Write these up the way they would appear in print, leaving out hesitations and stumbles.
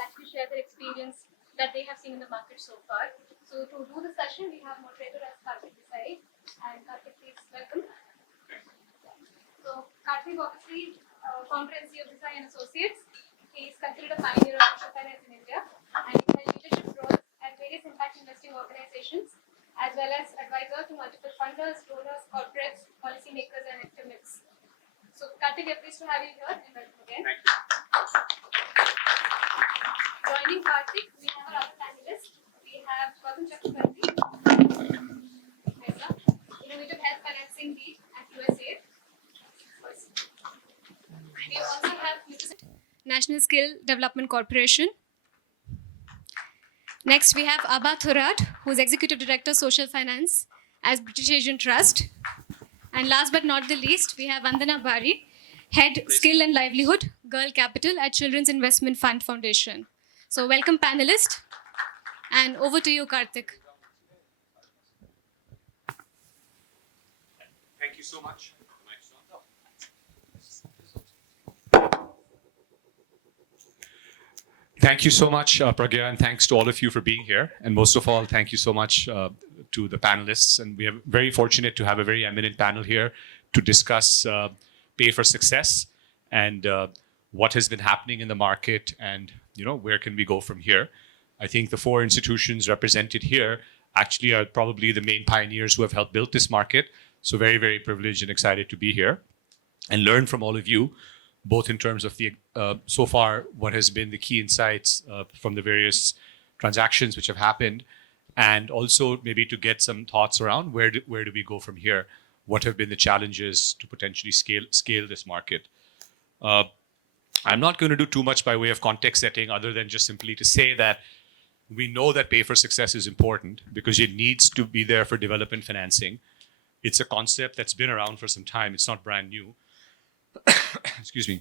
actually share their experience that they have seen in the market so far. So to do the session, we have moderator as Kartik Desai. And Kartik, please welcome. So Kartik, obviously, comprehensive of Desai and Associates. He is considered a pioneer of social finance in India, and he has leadership roles at various impact investing organizations, as well as advisor to multiple funders, donors, corporates, policymakers, and academics. So Kartik, we are pleased to have you here, and welcome again. Thank you. Joining Kartik, we have our other panelists. We have Gautam Chakraborty, Innovative Health Financing Lead at USAID. We also have National Skill Development Corporation. Next, we have Abha Thorat, who is Executive Director, Social Finance as British Asian Trust. And last but not the least, we have Vandana Bahri, Head Skill and Livelihood, Girl Capital at Children's Investment Fund Foundation. So welcome, panelists. And over to you, Kartik. Thank you so much. Thank you so much, Pragya, and thanks to all of you for being here. And most of all, thank you so much to the panelists. And we are very fortunate to have a very eminent panel here to discuss pay for success and what has been happening in the market and where can we go from here. I think the four institutions represented here actually are probably the main pioneers who have helped build this market. So very, very privileged and excited to be here and learn from all of you, both in terms of the so far what has been the key insights from the various transactions which have happened, and also maybe to get some thoughts around where do we go from here? What have been the challenges to potentially scale this market? I'm not going to do too much by way of context setting other than just simply to say that we know that pay for success is important because it needs to be there for development financing. It's a concept that's been around for some time. It's not brand new. Excuse me.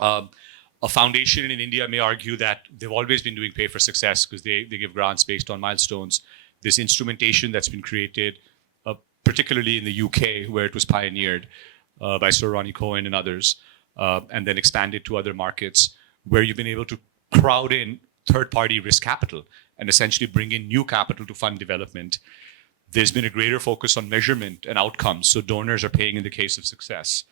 A foundation in India may argue that they've always been doing pay for success because they give grants based on milestones. This instrumentation that's been created, particularly in the UK, where it was pioneered by Sir Ronnie Cohen and others, and then expanded to other markets, where you've been able to crowd in third-party risk capital and essentially bring in new capital to fund development. There's been a greater focus on measurement and outcomes, so donors are paying in the case of success,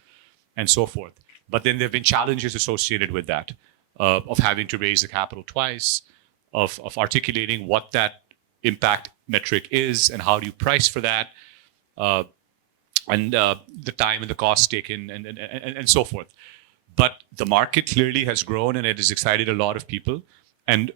and so forth. But then there have been challenges associated with that, of having to raise the capital twice, of articulating what that impact metric is and how do you price for that, and the time and the cost taken and so forth. But the market clearly has grown and it has excited a lot of people. And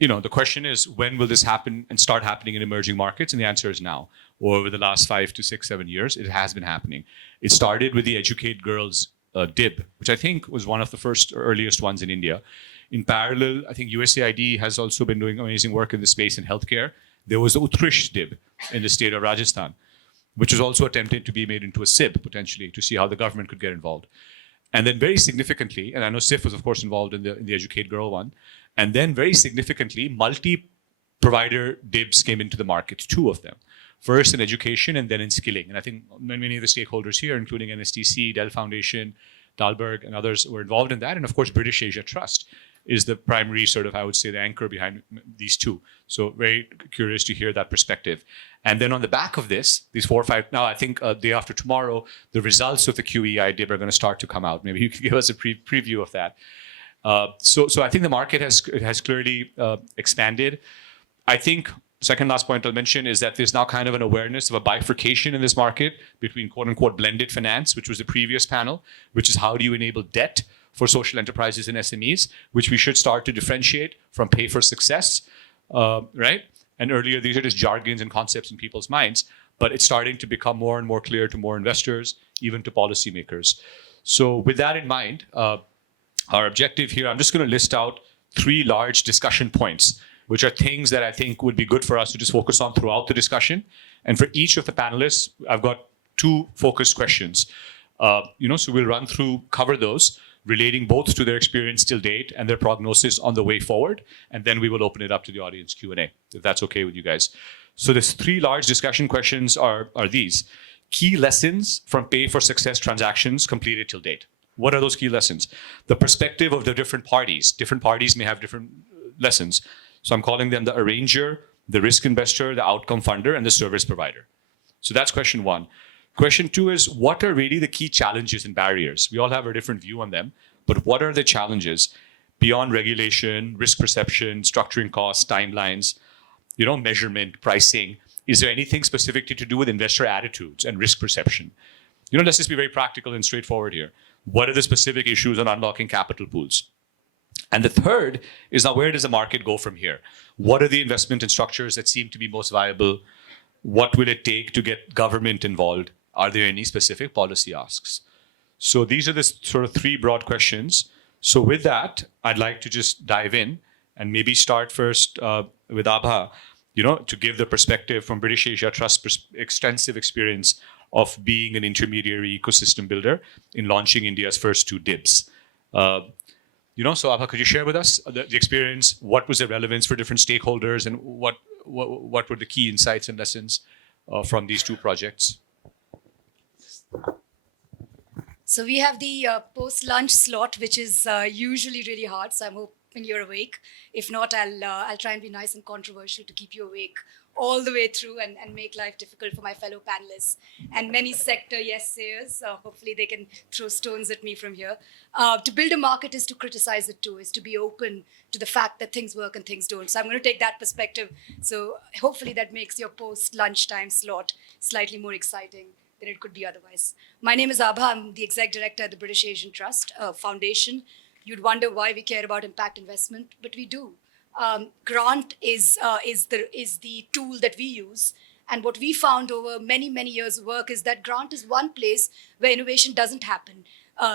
the question is, when will this happen and start happening in emerging markets? And the answer is now. Or over the last 5 to 6, 7 years, it has been happening. It started with the Educate Girls DIB, which I think was one of the first earliest ones in India. In parallel, I think USAID has also been doing amazing work in the space in healthcare. There was the Uttrish DIB in the state of Rajasthan, which was also attempted to be made into a SIB, potentially, to see how the government could get involved. And then very significantly, and I know CIFF was, of course, involved in the Educate Girl one, and then very significantly, multi-provider DIBs came into the market, 2 of them. First in education and then in skilling. And I think many of the stakeholders here, including NSTC, Dell Foundation, Dalberg, and others were involved in that. And of course, British Asia Trust is the primary sort of, I would say, the anchor behind these 2. So very curious to hear that perspective. And then on the back of this, these 4 or 5, now I think day after tomorrow, the results of the QEI DIB are going to start to come out. Maybe you can give us a preview of that. So I think the market has clearly expanded. I think second last point I'll mention is that there's now kind of an awareness of a bifurcation in this market between quote unquote blended finance, which was the previous panel, which is how do you enable debt for social enterprises and SMEs, which we should start to differentiate from pay for success, right? And earlier, these are just jargons and concepts in people's minds, but it's starting to become more and more clear to more investors, even to policymakers. So with that in mind, our objective here, I'm just going to list out 3 large discussion points, which are things that I think would be good for us to just focus on throughout the discussion. And for each of the panelists, I've got 2 focused questions. So we'll cover those, relating both to their experience till date and their prognosis on the way forward. And then we will open it up to the audience Q&A, if that's okay with you guys. So there's 3 large discussion questions are these. Key lessons from pay for success transactions completed till date. What are those key lessons? The perspective of the different parties. Different parties may have different lessons. So I'm calling them the arranger, the risk investor, the outcome funder, and the service provider. So that's question one. Question two is, what are really the key challenges and barriers? We all have a different view on them, but what are the challenges beyond regulation, risk perception, structuring costs, timelines, measurement, pricing? Is there anything specifically to do with investor attitudes and risk perception? Let's just be very practical and straightforward here. What are the specific issues on unlocking capital pools? And the third is, now where does the market go from here? What are the investment and structures that seem to be most viable? What will it take to get government involved? Are there any specific policy asks? So these are the sort of three broad questions. So with that, I'd like to just dive in and maybe start first with Abha, to give the perspective from British Asia Trust's extensive experience of being an intermediary ecosystem builder in launching India's first two DIBs. So Abha, could you share with us the experience? What was the relevance for different stakeholders, and what were the key insights and lessons from these two projects? So we have the post-lunch slot, which is usually really hard. So I'm hoping you're awake. If not, I'll try and be nice and controversial to keep you awake all the way through and make life difficult for my fellow panelists and many sector yes-sayers. Hopefully they can throw stones at me from here. To build a market is to criticize it too, is to be open to the fact that things work and things don't. So I'm going to take that perspective. So hopefully that makes your post-lunchtime slot slightly more exciting than it could be otherwise. My name is Abha. I'm the Exec Director at the British Asian Trust Foundation. You'd wonder why we care about impact investment, but we do. Grant is the tool that we use. And what we found over many, many years of work is that grant is one place where innovation doesn't happen.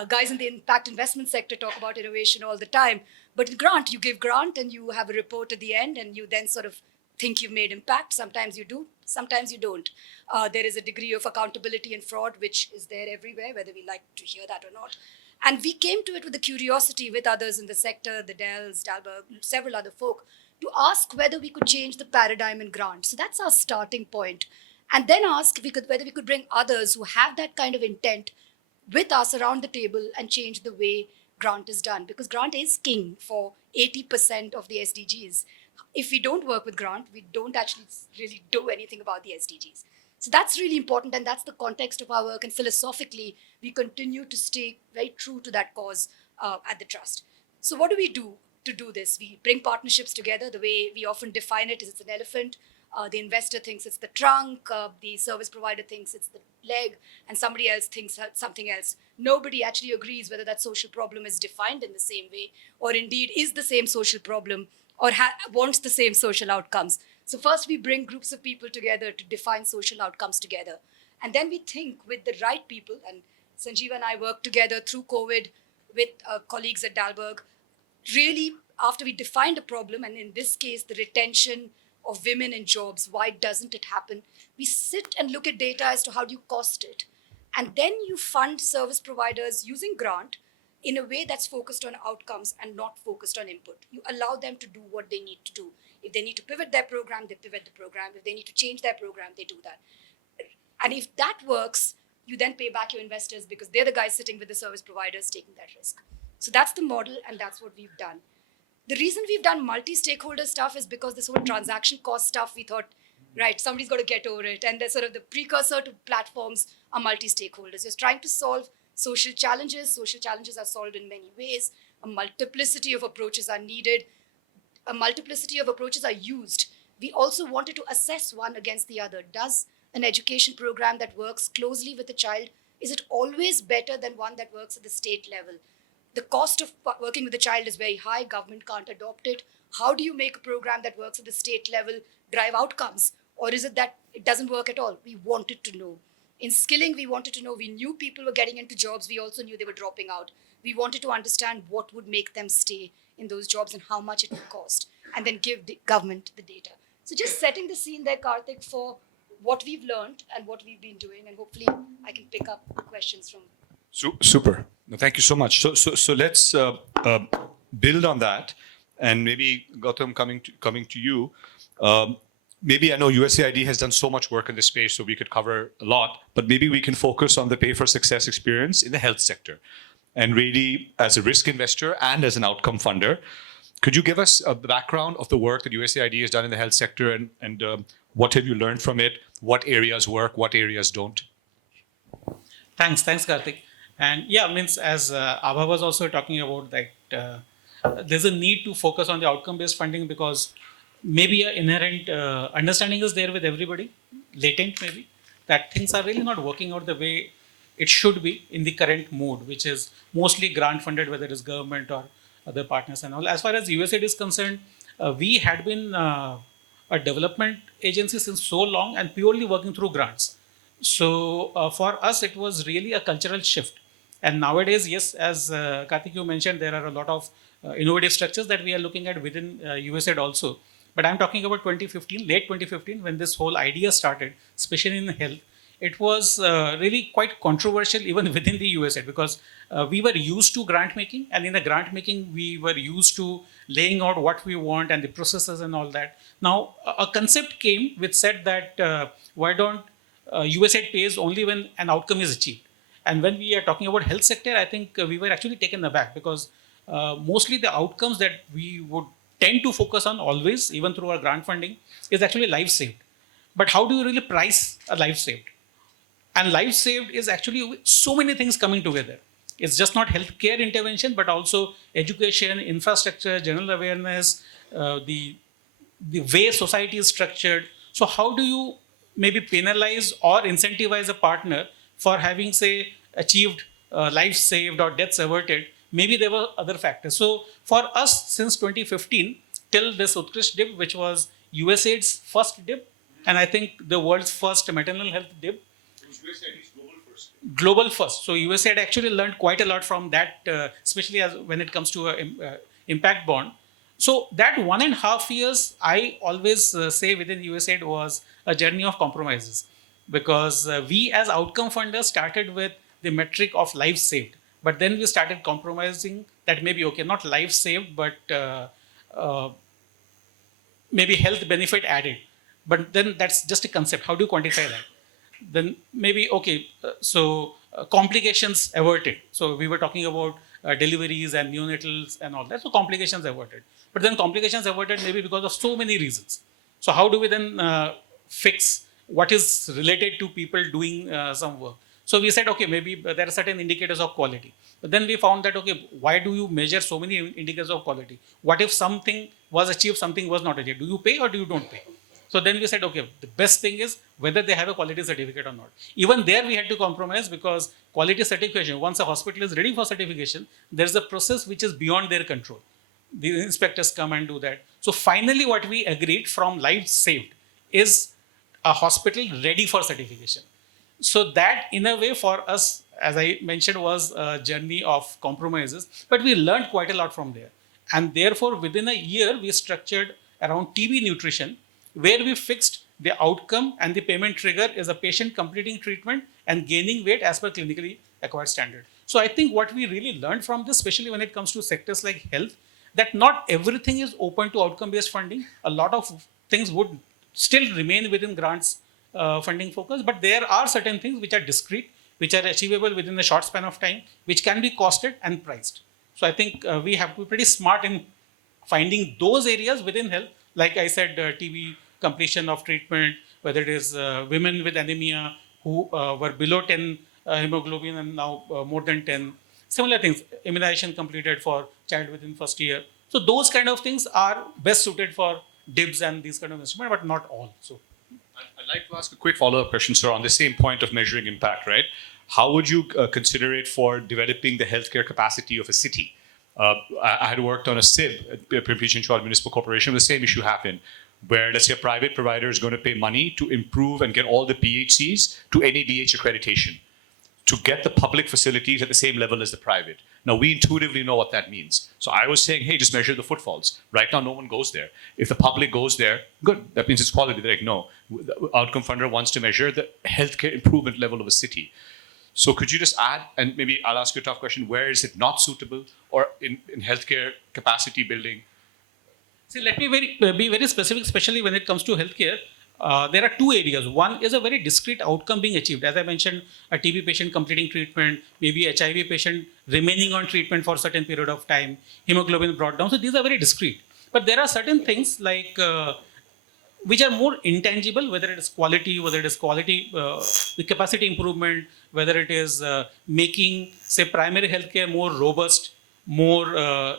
Guys in the impact investment sector talk about innovation all the time. But in grant, you give grant and you have a report at the end and you then sort of think you've made impact. Sometimes you do, sometimes you don't. There is a degree of accountability and fraud, which is there everywhere, whether we like to hear that or not. And we came to it with a curiosity with others in the sector, the Dells, Dalberg, several other folk, to ask whether we could change the paradigm in grant. So that's our starting point. And then ask whether we could bring others who have that kind of intent with us around the table and change the way grant is done. Because grant is king for 80% of the SDGs. If we don't work with grant, we don't actually really do anything about the SDGs. So that's really important, and that's the context of our work. And philosophically, we continue to stay very true to that cause at the Trust. So what do we do to do this? We bring partnerships together. The way we often define it is it's an elephant. The investor thinks it's the trunk, the service provider thinks it's the leg, and somebody else thinks something else. Nobody actually agrees whether that social problem is defined in the same way, or indeed is the same social problem, or wants the same social outcomes. So first we bring groups of people together to define social outcomes together. And then we think with the right people, and Sanjeeva and I worked together through COVID with colleagues at Dalberg, really after we defined a problem, and in this case, the retention of women in jobs, why doesn't it happen? We sit and look at data as to how do you cost it. And then you fund service providers using grant in a way that's focused on outcomes and not focused on input. You allow them to do what they need to do. If they need to pivot their program, they pivot the program. If they need to change their program, they do that. And if that works, you then pay back your investors because they're the guys sitting with the service providers taking that risk. So that's the model, and that's what we've done. The reason we've done multi-stakeholder stuff is because this whole transaction cost stuff, we thought, right, somebody's got to get over it. And the sort of the precursor to platforms are multi-stakeholders. You're trying to solve social challenges. Social challenges are solved in many ways. A multiplicity of approaches are needed. A multiplicity of approaches are used. We also wanted to assess one against the other. Does an education program that works closely with a child, is it always better than one that works at the state level? The cost of working with a child is very high. Government can't adopt it. How do you make a program that works at the state level drive outcomes? Or is it that it doesn't work at all? We wanted to know. In skilling, we wanted to know. We knew people were getting into jobs. We also knew they were dropping out. We wanted to understand what would make them stay in those jobs and how much it would cost, and then give the government the data. So just setting the scene there, Kartik, for what we've learned and what we've been doing, and hopefully I can pick up questions from. Super. No, thank you so much. So let's build on that, and maybe Gautam coming to you. Maybe I know USAID has done so much work in this space, so we could cover a lot, but maybe we can focus on the pay for success experience in the health sector. and really as a risk investor and as an outcome funder. Could you give us a background of the work that USAID has done in the health sector and what have you learned from it? What areas work, what areas don't? Thanks, Kartik. And yeah, means as Abha was also talking about that there's a need to focus on the outcome-based funding because maybe an inherent understanding is there with everybody, latent maybe, that things are really not working out the way it should be in the current mode, which is mostly grant funded, whether it is government or other partners and all. As far as USAID is concerned, we had been a development agency since so long and purely working through grants. So for us, it was really a cultural shift. And nowadays, yes, as Kartik, you mentioned, there are a lot of innovative structures that we are looking at within USAID also. But I'm talking about 2015, late 2015, when this whole idea started, especially in health. It was really quite controversial even within the USAID because we were used to grant making, and in the grant making, we were used to laying out what we want and the processes and all that. Now, a concept came which said that why don't USAID pays only when an outcome is achieved. And when we are talking about health sector, I think we were actually taken aback because mostly the outcomes that we would tend to focus on always, even through our grant funding, is actually life saved. But how do you really price a life saved? And life saved is actually so many things coming together. It's just not healthcare intervention, but also education, infrastructure, general awareness, the way society is structured. So how do you maybe penalize or incentivize a partner for having, say, achieved life saved or deaths averted? Maybe there were other factors. So for us, since 2015 till this Utkrish DIB, which was USAID's first DIB, and I think the world's first maternal health DIB. It was USAID's global first. Global first. So USAID actually learned quite a lot from that, especially as when it comes to impact bond. So that 1.5 years, I always say within USAID was a journey of compromises because we as outcome funders started with the metric of life saved. But then we started compromising that maybe, okay, not life saved, but maybe health benefit added. But then that's just a concept. How do you quantify that? Then maybe, okay, complications averted. So we were talking about deliveries and neonatals and all that. So complications averted. But then complications averted maybe because of so many reasons. So how do we then fix what is related to people doing some work? So we said, okay, maybe there are certain indicators of quality. But then we found that, okay, why do you measure so many indicators of quality? What if something was achieved, something was not achieved? Do you pay or do you don't pay? So then we said, okay, the best thing is whether they have a quality certificate or not. Even there we had to compromise because quality certification, once a hospital is ready for certification, there's a process which is beyond their control. The inspectors come and do that. So finally what we agreed from lives saved is a hospital ready for certification. So that in a way for us, as I mentioned, was a journey of compromises, but we learned quite a lot from there. And therefore within a year, we structured around TB nutrition, where we fixed the outcome and the payment trigger is a patient completing treatment and gaining weight as per clinically acquired standard. So I think what we really learned from this, especially when it comes to sectors like health, that not everything is open to outcome-based funding. A lot of things would still remain within grants funding focus, but there are certain things which are discrete, which are achievable within a short span of time, which can be costed and priced. So I think we have to be pretty smart in finding those areas within health. Like I said, TB completion of treatment, whether it is women with anemia who were below 10 hemoglobin and now more than 10. Similar things, immunization completed for child within first year. So those kind of things are best suited for DIBs and these kind of instruments, but not all. So I'd like to ask a quick follow-up question, sir, on the same point of measuring impact, right? How would you consider it for developing the healthcare capacity of a city? I had worked on a CIFF at Chinchwad Municipal Corporation, where the same issue happened, where let's say a private provider is going to pay money to improve and get all the PHCs to NABH accreditation to get the public facilities at the same level as the private. Now, we intuitively know what that means. So I was saying, hey, just measure the footfalls. Right now, no one goes there. If the public goes there, good. That means it's quality. They're like, no. The outcome funder wants to measure the healthcare improvement level of a city. So could you just add, and maybe I'll ask you a tough question, where is it not suitable or in healthcare capacity building? see, let me be very specific, especially when it comes to healthcare. there are two areas. One is a very discrete outcome being achieved. As I mentioned, a TB patient completing treatment, maybe HIV patient remaining on treatment for a certain period of time, hemoglobin brought down. So these are very discrete. But there are certain things like which are more intangible, whether it is quality, the capacity improvement, whether it is making, say, primary healthcare more robust, more,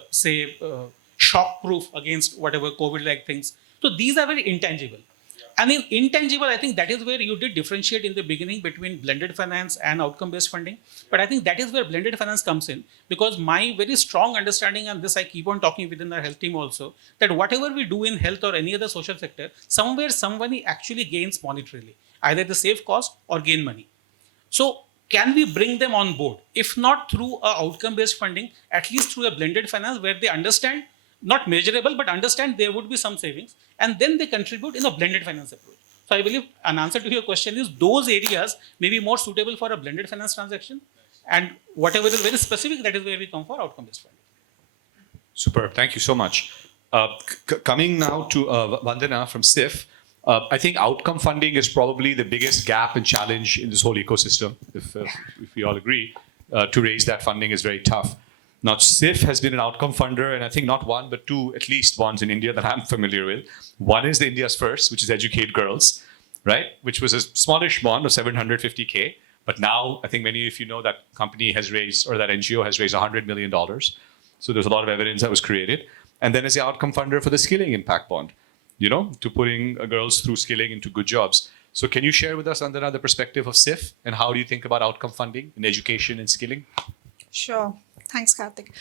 shock proof against whatever COVID like things. So these are very intangible. And in intangible, I think that is where you did differentiate in the beginning between blended finance and outcome based funding. But I think that is where blended finance comes in, because my very strong understanding, and this I keep on talking within our health team also, that whatever we do in health or any other social sector, somewhere somebody actually gains monetarily, either they save cost or gain money. So can we bring them on board? If not through a outcome based funding, at least through a blended finance where they understand, not measurable, but understand there would be some savings, and then they contribute in a blended finance approach. So I believe an answer to your question is those areas may be more suitable for a blended finance transaction, and whatever is very specific, that is where we come for outcome based funding. Superb. Thank you so much. Coming now to Vandana from CIFF, I think outcome funding is probably the biggest gap and challenge in this whole ecosystem. If we all agree, to raise that funding is very tough. Now, CIFF has been an outcome funder, and I think not one, but two, at least ones in India that I'm familiar with. One is the India's First, which is Educate Girls, right? Which was a smallish bond of 750K. But now I think many of you know that company has raised, or that NGO has raised $100 million. So there's a lot of evidence that was created. And then as the outcome funder for the Skilling Impact Bond, to putting girls through skilling into good jobs. So can you share with us, Vandana, the perspective of CIFF, and how do you think about outcome funding in education and skilling? Sure. Thanks, Kartik.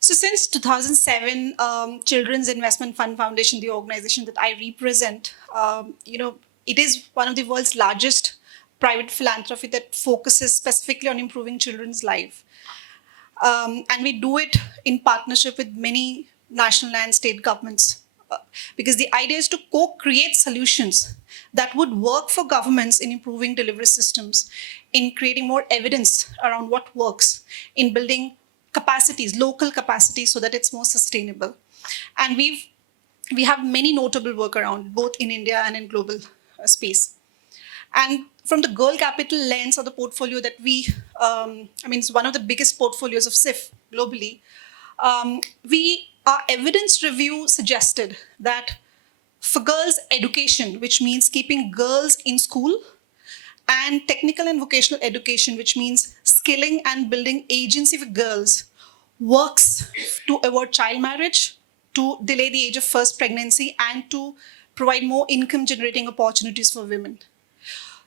So since 2007, Children's Investment Fund Foundation, the organization that I represent, it is one of the world's largest private philanthropy that focuses specifically on improving children's life. And we do it in partnership with many national and state governments. Because the idea is to co-create solutions that would work for governments in improving delivery systems, in creating more evidence around what works, in building capacities, local capacities, so that it's more sustainable. And we have many notable work around, both in India and in global space. And from the girl capital lens of the portfolio that it's one of the biggest portfolios of CIFF globally, our evidence review suggested that for girls' education, which means keeping girls in school, and technical and vocational education, which means skilling and building agency for girls, works to avoid child marriage, to delay the age of first pregnancy, and to provide more income-generating opportunities for women.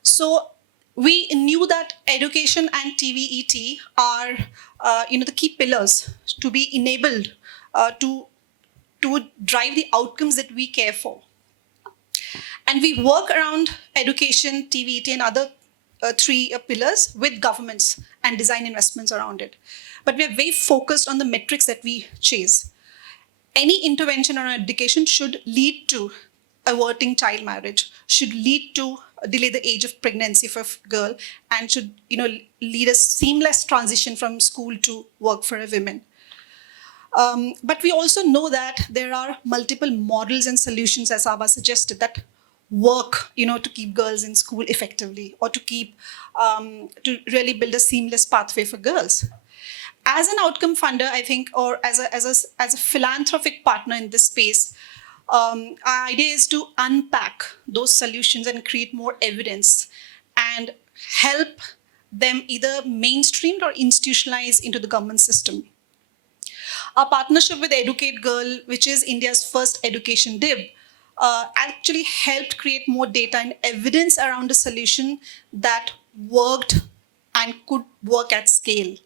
So we knew that education and TVET are, the key pillars to be enabled to drive the outcomes that we care for. And we work around education, TVET, and other three pillars with governments and design investments around it. But we're very focused on the metrics that we chase. Any intervention on education should lead to averting child marriage, should lead to delay the age of pregnancy for a girl, and should lead a seamless transition from school to work for a woman. But we also know that there are multiple models and solutions, as Abha suggested, that work, to keep girls in school effectively, or to really build a seamless pathway for girls. As an outcome funder, I think, or as a philanthropic partner in this space, our idea is to unpack those solutions and create more evidence and help them either mainstreamed or institutionalized into the government system. Our partnership with Educate Girl, which is India's first education DIB, actually helped create more data and evidence around a solution that worked and could work at scale.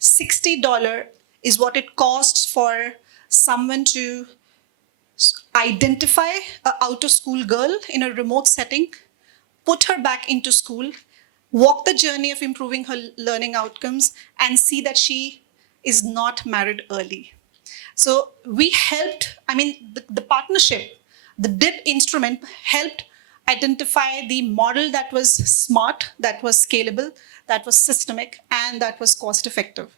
$60 is what it costs for someone to identify an out-of-school girl in a remote setting, put her back into school, walk the journey of improving her learning outcomes, and see that she is not married early. So we helped, the partnership, the DIB instrument helped identify the model that was smart, that was scalable, that was systemic, and that was cost effective.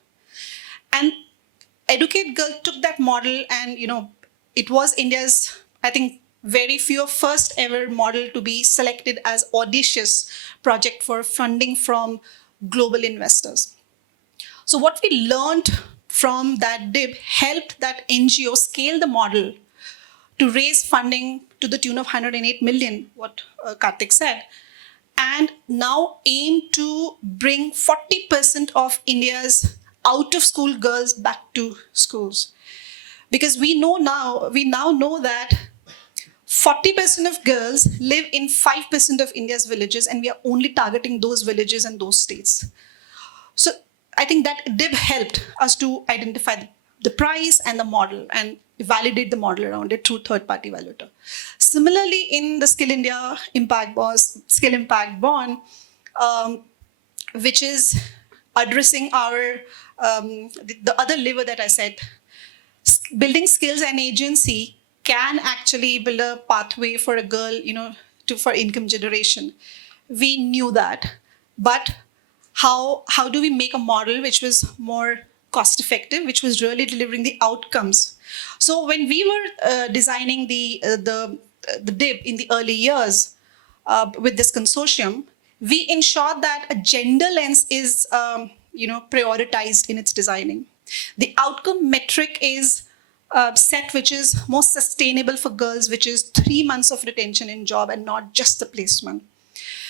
And Educate Girl took that model and, it was India's, I think, very few first ever model to be selected as audacious project for funding from global investors. So what we learned from that DIB helped that NGO scale the model to raise funding to the tune of 108 million, what Kartik said, and now aim to bring 40% of India's out of school girls back to schools. Because we now know that 40% of girls live in 5% of India's villages, and we are only targeting those villages and those states. So I think that DIB helped us to identify the price and the model and validate the model around it through third-party validator. Similarly, in the Skill India Skill Impact Bond, which is addressing our the other lever that I said, building skills and agency can actually build a pathway for a girl, for income generation. We knew that, but how do we make a model which was more cost effective, which was really delivering the outcomes? So when we were designing the DIB in the early years with this consortium, we ensured that a gender lens is prioritized in its designing. The outcome metric is set which is most sustainable for girls, which is 3 months of retention in job and not just the placement.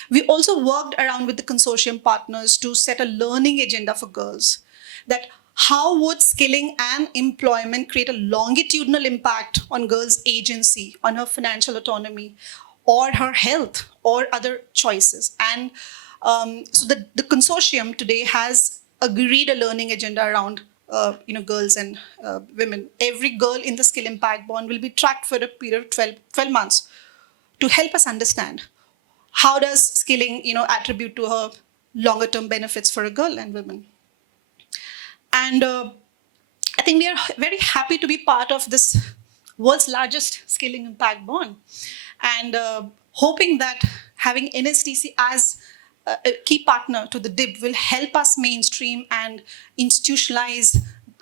We also worked around with the consortium partners to set a learning agenda for girls, that how would skilling and employment create a longitudinal impact on girls' agency, on her financial autonomy, or her health, or other choices. And so the consortium today has agreed a learning agenda around girls and women. Every girl in the Skill Impact Bond will be tracked for a period of 12 months to help us understand how does skilling attribute to her longer term benefits for a girl and women. And I think we are very happy to be part of this world's largest skilling impact bond, and hoping that having NSTC as a key partner to the DIB will help us mainstream and institutionalize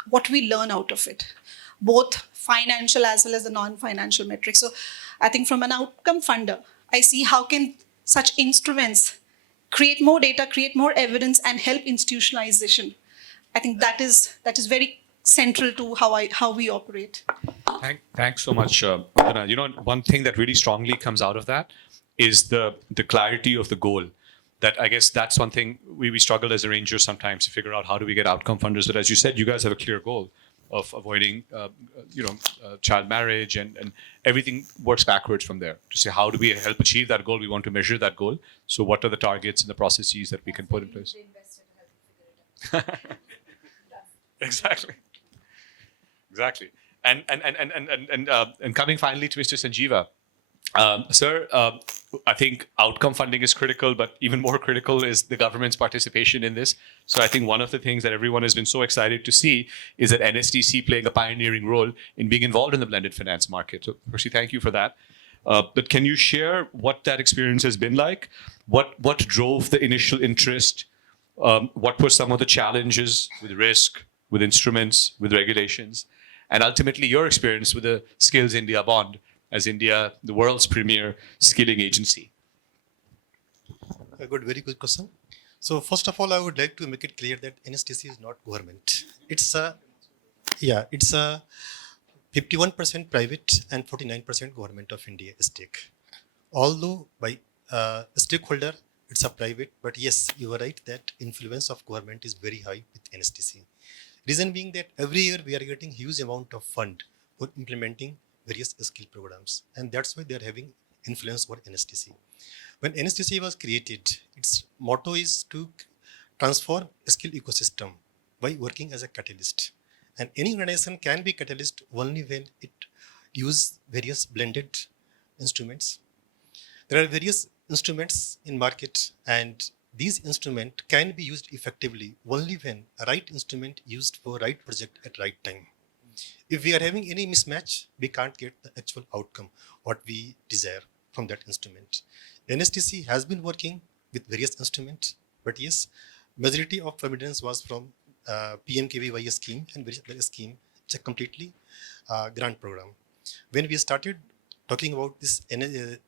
what we learn out of it, both financial as well as the non-financial metrics. So I think from an outcome funder, I see how can such instruments create more data, create more evidence, and help institutionalization. I think that is very central to how we operate. Thanks so much, Vandana. One thing that really strongly comes out of that is the clarity of the goal. That I guess that's one thing we struggle as arrangers sometimes to figure out how do we get outcome funders. But as you said, you guys have a clear goal of avoiding, child marriage, and everything works backwards from there to say how do we help achieve that goal? We want to measure that goal. So what are the targets and the processes that we can put in place? Exactly. And coming finally to Mr. Sanjeeva. Sir, I think outcome funding is critical, but even more critical is the government's participation in this. So I think one of the things that everyone has been so excited to see is that NSTC playing a pioneering role in being involved in the blended finance market. So firstly, thank you for that. But can you share what that experience has been like? What drove the initial interest? What were some of the challenges with risk, with instruments, with regulations, and ultimately your experience with the Skills India Bond as India, the world's premier skilling agency? Very good question. So first of all, I would like to make it clear that NSTC is not government. It's a 51% private and 49% government of India stake. Although by stakeholder, it's a private, but yes, you are right that influence of government is very high with NSTC. Reason being that every year we are getting huge amount of fund for implementing various skill programs, and that's why they are having influence over NSTC. When NSTC was created, its motto is to transform a skill ecosystem by working as a catalyst. And any organization can be catalyst only when it uses various blended instruments. There are various instruments in market, and these instruments can be used effectively only when a right instrument used for right project at right time. If we are having any mismatch, we can't get the actual outcome, what we desire from that instrument. NSTC has been working with various instruments, but yes, majority of evidence was from PMKVY scheme and various other scheme. It's a completely grant program. When we started talking about this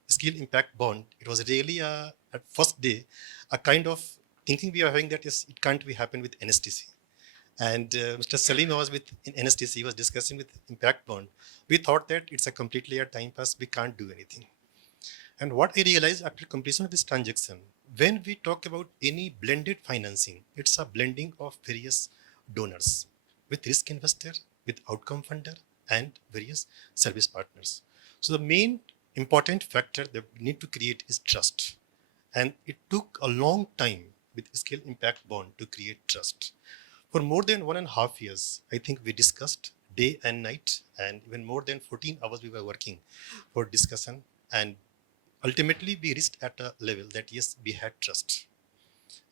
skill impact bond, it was really at first day a kind of thinking we are having that yes, it can't be happen with NSTC. And Mr. Salim was with in NSTC, he was discussing with impact bond. We thought that it's a completely a time pass, we can't do anything. And what I realized after completion of this transaction, when we talk about any blended financing, it's a blending of various donors with risk investor, with outcome funder, and various service partners. So the main important factor that we need to create is trust. And it took a long time with skill impact bond to create trust. For more than 1.5 years, I think we discussed day and night, and even more than 14 hours we were working for discussion. And ultimately, we reached at a level that yes, we had trust.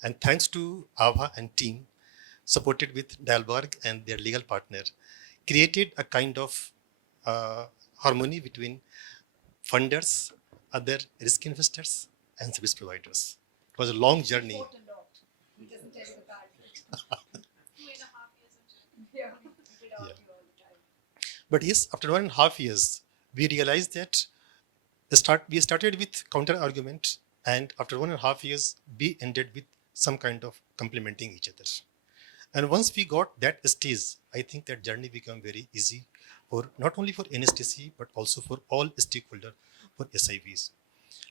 And thanks to Abha and team, supported with Dalberg and their legal partner, created a kind of harmony between funders, other risk investors, and service providers. It was a long journey. Fought a lot. He doesn't tell you the bad bit. 2.5 years of journey. Yeah, we did argue all the time. But yes, after 1.5 years, we realized that we started with counter argument, and after 1.5 years, we ended with some kind of complementing each other. And once we got that stage, I think that journey became very easy for not only for NSTC but also for all stakeholders for SIVs.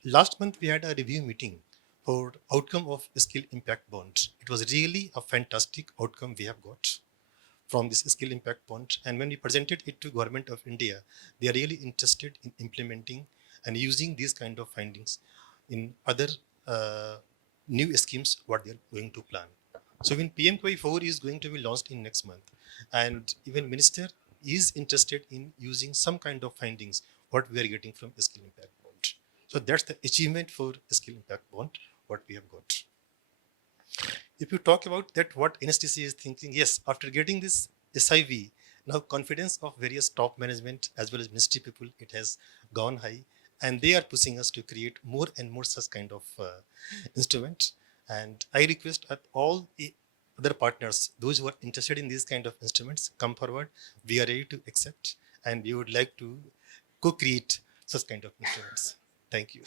Last month we had a review meeting for outcome of skill impact bond. It was really a fantastic outcome we have got from this skill impact bond. And when we presented it to Government of India, they are really interested in implementing and using these kind of findings in other new schemes what they are going to plan. So when PM-KOI4 is going to be launched in next month, and even Minister is interested in using some kind of findings what we are getting from skill impact bond. So that's the achievement for skill impact bond what we have got. If you talk about that what NSTC is thinking, yes, after getting this SIV, now confidence of various top management as well as ministry people, it has gone high, and they are pushing us to create more and more such kind of instruments. And I request that all other partners, those who are interested in these kind of instruments, come forward. We are ready to accept, and we would like to co-create such kind of instruments. Thank you.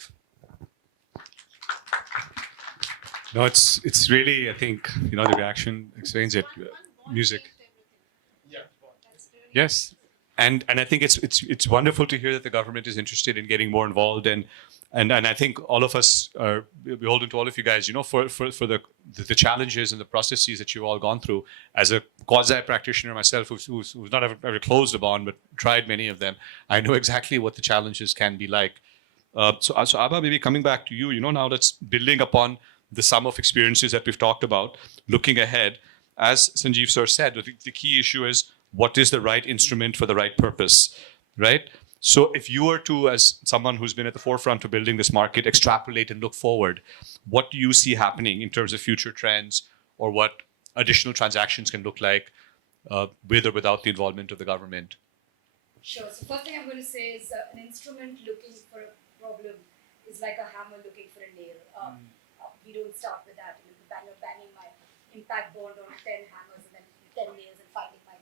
No, it's really, I think, the reaction explains it. Music. Yes, and I think it's wonderful to hear that the government is interested in getting more involved, and I think all of us are beholden to all of you guys, for the challenges and the processes that you've all gone through. As a quasi practitioner myself, who's not ever closed a bond but tried many of them, I know exactly what the challenges can be like. So Abha, maybe coming back to you, now that's building upon the sum of experiences that we've talked about, looking ahead, as Sanjeev sir said, the key issue is what is the right instrument for the right purpose, right? So if you were to, as someone who's been at the forefront of building this market, extrapolate and look forward, what do you see happening in terms of future trends, or what additional transactions can look like with or without the involvement of the government? Sure. So first thing I'm going to say is an instrument looking for a problem is like a hammer looking for a nail. We don't start with that. Banging my impact bond on 10 hammers and then 10 nails and finding my.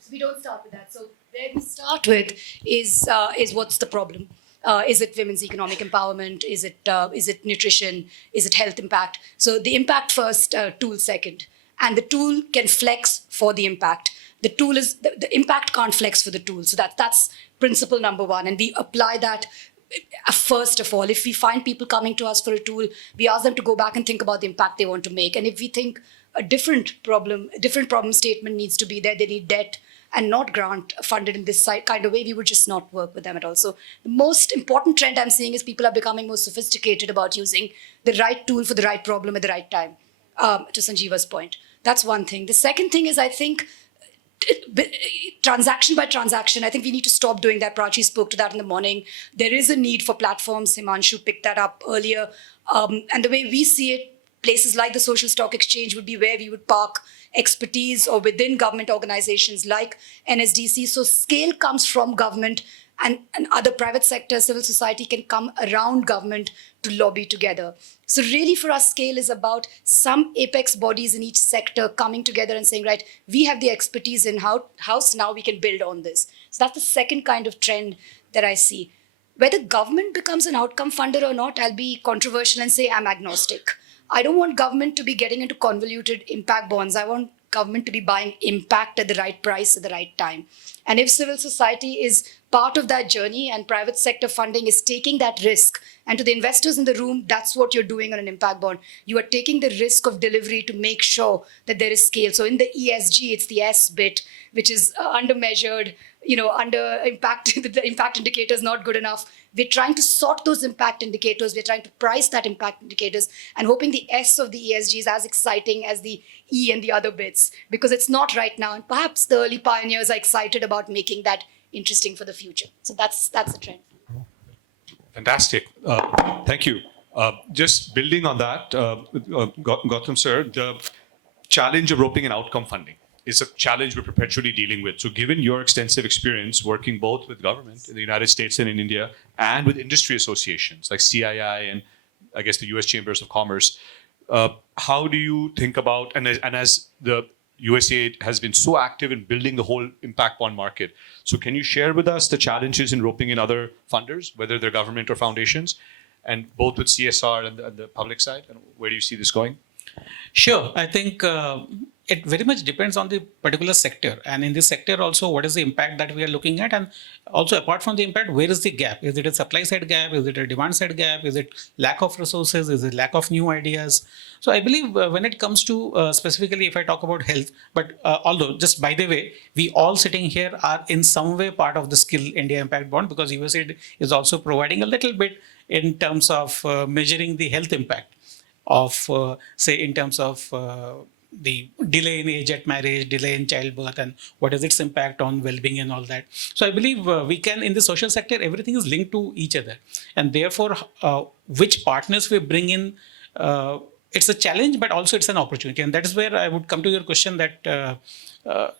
So we don't start with that. So where we start with is what's the problem? Is it women's economic empowerment? Is it nutrition? Is it health impact? So the impact first, tool second, and the tool can flex for the impact. The tool is the impact can't flex for the tool. So that's principle number one, and we apply that. First of all, if we find people coming to us for a tool, we ask them to go back and think about the impact they want to make. And if we think a different problem statement needs to be there, they need debt and not grant funded in this kind of way, we would just not work with them at all. So the most important trend I'm seeing is people are becoming more sophisticated about using the right tool for the right problem at the right time, to Sanjeeva's point. That's one thing. The second thing is, I think, transaction by transaction, I think we need to stop doing that. Prachi spoke to that in the morning. There is a need for platforms. Himanshu picked that up earlier. And the way we see it, places like the Social Stock Exchange would be where we would park expertise, or within government organizations like NSDC. So scale comes from government, and other private sector, civil society can come around government to lobby together. So really for us, scale is about some apex bodies in each sector coming together and saying, right, we have the expertise in house, now we can build on this. So that's the second kind of trend that I see. Whether government becomes an outcome funder or not, I'll be controversial and say I'm agnostic. I don't want government to be getting into convoluted impact bonds. I want government to be buying impact at the right price at the right time. And if civil society is part of that journey and private sector funding is taking that risk, and to the investors in the room, that's what you're doing on an impact bond. You are taking the risk of delivery to make sure that there is scale. So in the ESG, it's the S bit, which is under-measured, under impact, the impact indicator is not good enough. We're trying to sort those impact indicators. We're trying to price that impact indicators and hoping the S of the ESG is as exciting as the E and the other bits, because it's not right now. And perhaps the early pioneers are excited about making that interesting for the future. So that's the trend. Fantastic. Thank you. Just building on that, Gautam sir, the challenge of roping in outcome funding is a challenge we're perpetually dealing with. So given your extensive experience working both with government in the United States and in India and with industry associations like CII and I guess the US Chambers of Commerce, how do you think about, and as the USAID has been so active in building the whole impact bond market. So can you share with us the challenges in roping in other funders, whether they're government or foundations, and both with CSR and the public side? And where do you see this going? Sure. I think it very much depends on the particular sector. And in this sector also, what is the impact that we are looking at? And also apart from the impact, where is the gap? Is it a supply side gap? Is it a demand side gap? Is it lack of resources? Is it lack of new ideas? So I believe when it comes to specifically if I talk about health, but although just by the way, we all sitting here are in some way part of the Skill India Impact Bond, because USAID is also providing a little bit in terms of measuring the health impact of say in terms of the delay in age at marriage, delay in childbirth, and what is its impact on well-being and all that. So I believe we can, in the social sector, everything is linked to each other. And therefore, which partners we bring in, it's a challenge, but also it's an opportunity. And that is where I would come to your question that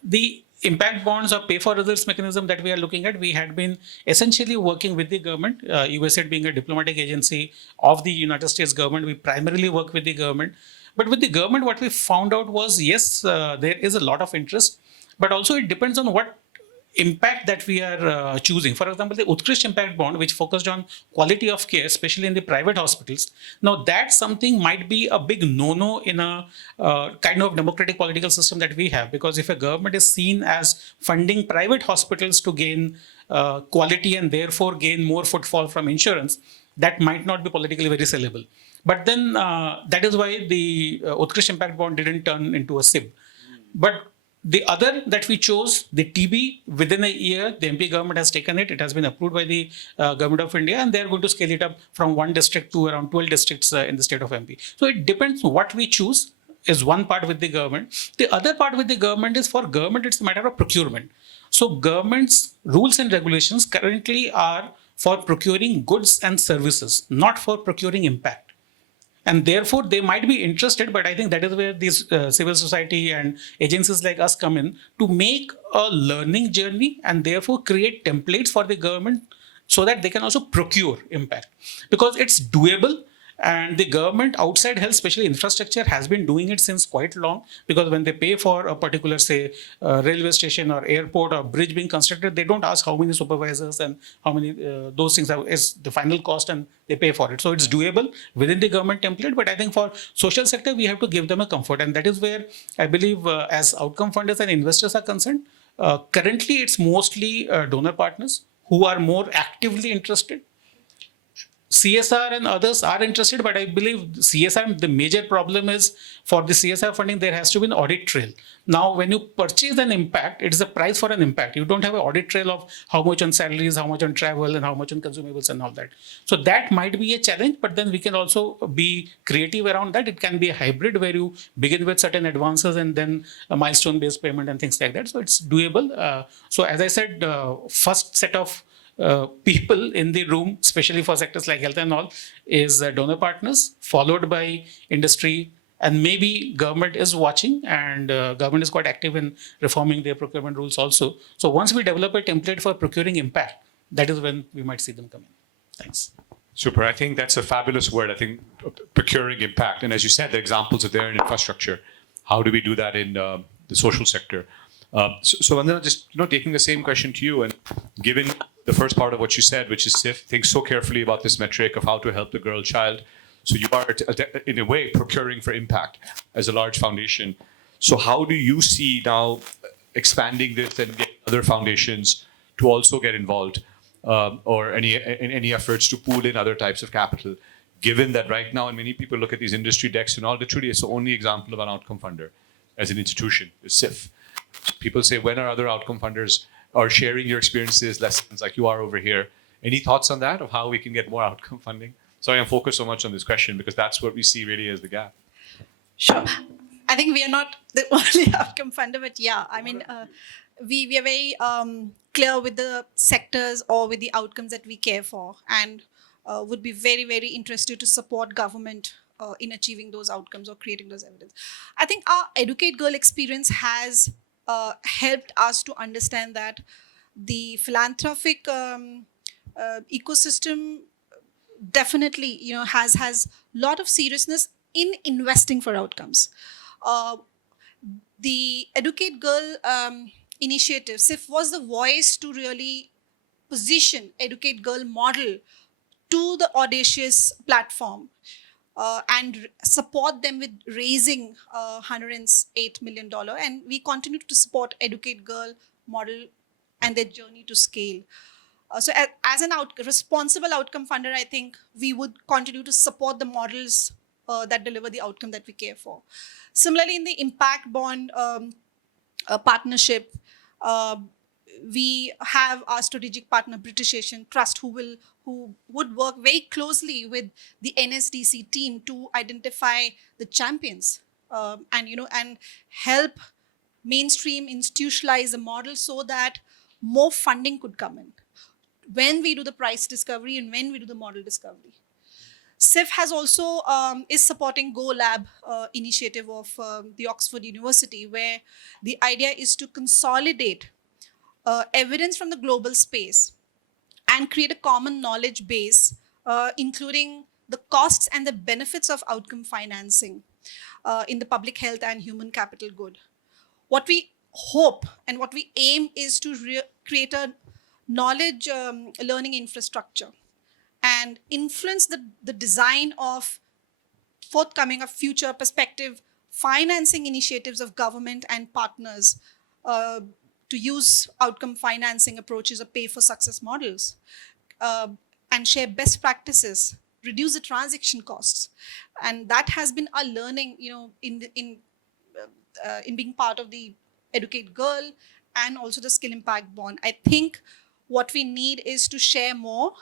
the impact bonds or pay for results mechanism that we are looking at, we had been essentially working with the government, USAID being a diplomatic agency of the United States government. We primarily work with the government. But with the government, what we found out was, yes, there is a lot of interest, but also it depends on what impact that we are choosing. For example, the Utkrish Impact Bond, which focused on quality of care, especially in the private hospitals. Now, that something might be a big no-no in a kind of democratic political system that we have, because if a government is seen as funding private hospitals to gain quality and therefore gain more footfall from insurance, that might not be politically very sellable. But then that is why the Utkrish Impact Bond didn't turn into a SIB. But the other that we chose, the TB, within a year, the MP government has taken it. It has been approved by the government of India, and they are going to scale it up from 1 district to around 12 districts in the state of MP. So it depends what we choose is one part with the government. The other part with the government is, for government, it's a matter of procurement. So government's rules and regulations currently are for procuring goods and services, not for procuring impact. And therefore, they might be interested, but I think that is where these civil society and agencies like us come in to make a learning journey and therefore create templates for the government so that they can also procure impact. Because it's doable, and the government outside health, especially infrastructure, has been doing it since quite long, because when they pay for a particular, say, railway station or airport or bridge being constructed, they don't ask how many supervisors and how many those things is the final cost, and they pay for it. So it's doable within the government template. But I think for social sector, we have to give them a comfort. And that is where I believe as outcome funders and investors are concerned, currently it's mostly donor partners who are more actively interested. CSR and others are interested, but I believe CSR, the major problem is for the CSR funding, there has to be an audit trail. Now, when you purchase an impact, it is a price for an impact. You don't have an audit trail of how much on salaries, how much on travel, and how much on consumables and all that. So that might be a challenge, but then we can also be creative around that. It can be a hybrid where you begin with certain advances and then a milestone-based payment and things like that. So it's doable. So as I said, first set of people in the room, especially for sectors like health and all, is donor partners, followed by industry, and maybe government is watching, and government is quite active in reforming their procurement rules also. So once we develop a template for procuring impact, that is when we might see them come in. Thanks. Super. I think that's a fabulous word. I think procuring impact. And as you said, the examples are there in infrastructure. How do we do that in the social sector? So Vandana, just taking the same question to you, and given the first part of what you said, which is CIFF, think so carefully about this metric of how to help the girl child. So you are, in a way, procuring for impact as a large foundation. So how do you see now expanding this and getting other foundations to also get involved, or any efforts to pool in other types of capital? Given that right now, and many people look at these industry decks and all, literally it's the only example of an outcome funder as an institution is CIFF. People say, when are other outcome funders or sharing your experiences, lessons like you are over here? Any thoughts on that, of how we can get more outcome funding? Sorry, I'm focused so much on this question because that's what we see really as the gap. Sure. I think we are not the only outcome funder, but yeah, I mean, we are very clear with the sectors or with the outcomes that we care for, and would be very, very interested to support government in achieving those outcomes or creating those evidence. I think our Educate Girl experience has helped us to understand that the philanthropic ecosystem definitely, has a lot of seriousness in investing for outcomes. The Educate Girl initiative, CIFF, was the voice to really position Educate Girl model to the audacious platform and support them with raising $108 million. And we continue to support Educate Girl model and their journey to scale. So as an responsible outcome funder, I think we would continue to support the models that deliver the outcome that we care for. Similarly, in the impact bond partnership, we have our strategic partner, British Asian Trust, who would work very closely with the NSDC team to identify the champions and help mainstream institutionalize the model so that more funding could come in when we do the price discovery and when we do the model discovery. CIFF has also is supporting Go Lab initiative of the Oxford University, where the idea is to consolidate evidence from the global space and create a common knowledge base, including the costs and the benefits of outcome financing in the public health and human capital good. What we hope and what we aim is to create a knowledge learning infrastructure and influence the design of forthcoming of future perspective financing initiatives of government and partners to use outcome financing approaches or pay for success models and share best practices, reduce the transaction costs. And that has been our learning, in being part of the Educate Girl and also the Skill Impact Bond. I think what we need is to share more,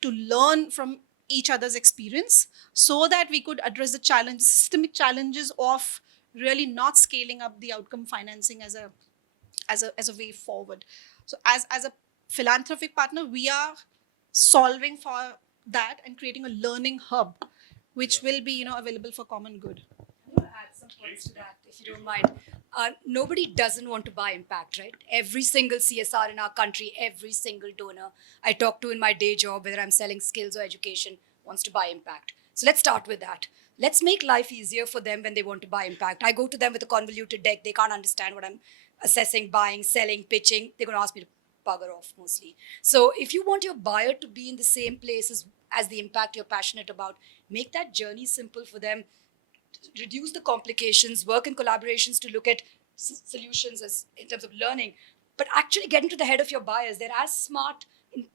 to learn from each other's experience so that we could address the systemic challenges of really not scaling up the outcome financing as a way forward. So as a philanthropic partner, we are solving for that and creating a learning hub, which will be available for common good. I want to add some points to that, if you don't mind. Nobody doesn't want to buy impact, right? Every single CSR in our country, every single donor I talk to in my day job, whether I'm selling skills or education, wants to buy impact. So let's start with that. Let's make life easier for them when they want to buy impact. I go to them with a convoluted deck. They can't understand what I'm assessing, buying, selling, pitching. They're going to ask me to bugger off mostly. So if you want your buyer to be in the same place as the impact you're passionate about, make that journey simple for them. Reduce the complications, work in collaborations to look at solutions in terms of learning, but actually get into the head of your buyers. They're as smart,